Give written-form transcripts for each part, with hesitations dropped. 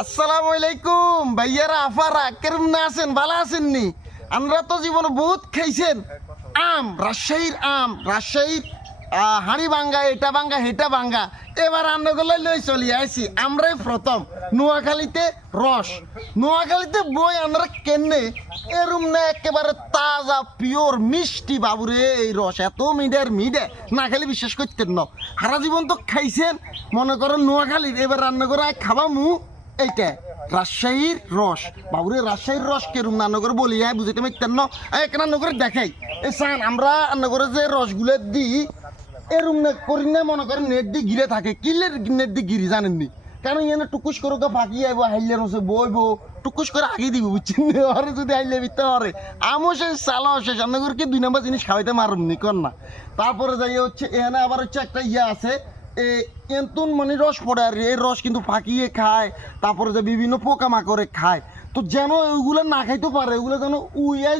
আসসালামু আলাইকুম ভাইয়ারা আফারা কেমন আছেন? ভালো আছেন নি? আমরা তো জীবনে বহুত খাইছেন আম, রাজশাহীর হাড়ি ভাঙ্গা, এটা ভাঙ্গা হেটা ভাঙ্গা। এবার রান্নাগুলো লই চলি আইছি আমরাই প্রথম নোয়াখালীতে রস, নোয়াখালীতে বই আমরা কেনে এরম না একেবারে তাজা পিওর মিষ্টি বাবুরে। এই রস এত মিডে না খালি বিশ্বাস করতেন না। সারা জীবন তো খাইছেন, মনে করেন নোয়াখালীর। এবার রান্না করে খাবা মু এইটা রাজশাহীর রস বাবুরে। রাজশাহীর রস কেরম রান্না করে বলি বুঝতে পারতেন না। এক রান্না করে দেখাই এই সান আমরা রান্না করে যে রসগুলো দিই এরম না করি না, মনে করেন নেট দিয়ে ঘিরে থাকে। কিলের নেট দিয়ে ঘিরি জানেননি? কারণ এনে টুকুস করে ফাঁকি আইব, হাইলে রসে বইব, টুকুস করে আগে দিব বুঝছেন। ওরে যদি হাইলে বিতে হরে আমও শেষ, চালাও শেষ। রান্না করে কি 2 নম্বর জিনিস খাওয়াইতে মারুমনি কর না। তারপরে যাই হচ্ছে এখানে আবার হচ্ছে একটা আছে এন্তন মানে রস পড়ে। আর এই রস কিন্তু ফাঁকিয়ে খায়, তারপরে যে বিভিন্ন পোকামাকড়ে খায়। তো যেন ওইগুলো না খাইতে পারে, ওগুলো যেন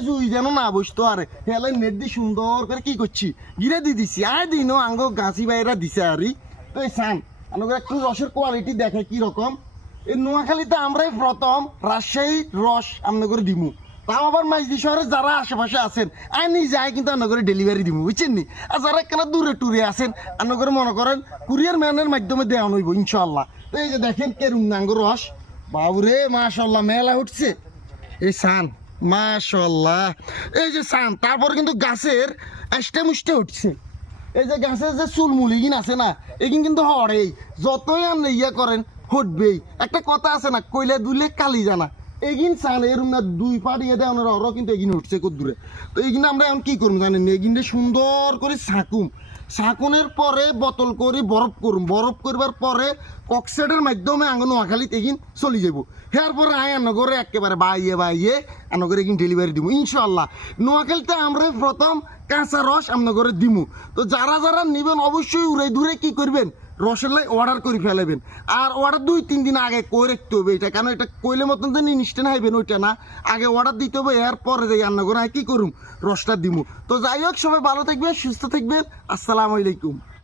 জুই যেন না বসতে পারে। হেলে নেট দিয়ে সুন্দর করে কি করছি গিরে দিয়ে দিছি। দিন আঙ্গ গাছি বাইরা দিছে আরই। তো এই সান আমাকে একটু রসের কোয়ালিটি দেখে কি রকম। এই নোয়াখালীতে আমরাই প্রথম রাজশাহীর রস আমরা করে দিমু। তাও আবার মাইজদি শহরে যারা আশেপাশে আছেন আনি যায় কিন্তু আন্ন করে ডেলিভারি দিব বুঝছেন নি। আর যারা কেন দূরে টুরে আছেন আন্ন করে মনে করেন কুরিয়ার ম্যানের মাধ্যমে দেওয়া হইব ইনশাল্লাহ। তো এই যে দেখেন কেরুম নাঙ্গ রস বাবুরে, মাশাল্লাহ মেলা উঠছে এই সান, মাশাল্লাহ। এই যে সান তারপর কিন্তু গাছের এস্টে মুষ্টে উঠছে। এই যে গাছের যে চুলমুলিগিন আছে না, এগিন কিন্তু হরেই যতই আপনি করেন হটবেই। একটা কথা আছে না, কইলে দুলে কালি জানা। এগিন চান এরম না 2 পা দিয়ে দেয় ওনারা, ওরাও কিন্তু এগিন উঠছে কত দূরে। তো এইগিন আমরা এখন কি করুম জানেন? এগিনটা সুন্দর করে ছাকুনের পরে বোতল করে বরফ করুম। বরফ করবার পরে কক্সেটের মাধ্যমে আঙ্গ নোয়াখালীতে এগিন চলে যাব। হেয়ার পরে আন্ন করে একেবারে বাইয়ে আন্ন করে এগিন ডেলিভারি দিব ইনশাল্লাহ। নোয়াখালীতে আমরা প্রথম কাঁচা রস আমরা করে দিমু। তো যারা নেবেন অবশ্যই উড়াই ধরে কি করবেন, রসের লাই অর্ডার করে ফেলাবেন। আর অর্ডার 2-3 দিন আগে কই রাখতে হবে এটা, কেন এটা কইলে মতন যে ইনস্ট্যান্ট হাইবেন ওইটা না, আগে অর্ডার দিতে হবে। এরপরে যাই রান্না করে কি করুম রসটা দিমু। তো যাই হোক, সবাই ভালো থাকবেন, সুস্থ থাকবেন। আসসালামু আলাইকুম।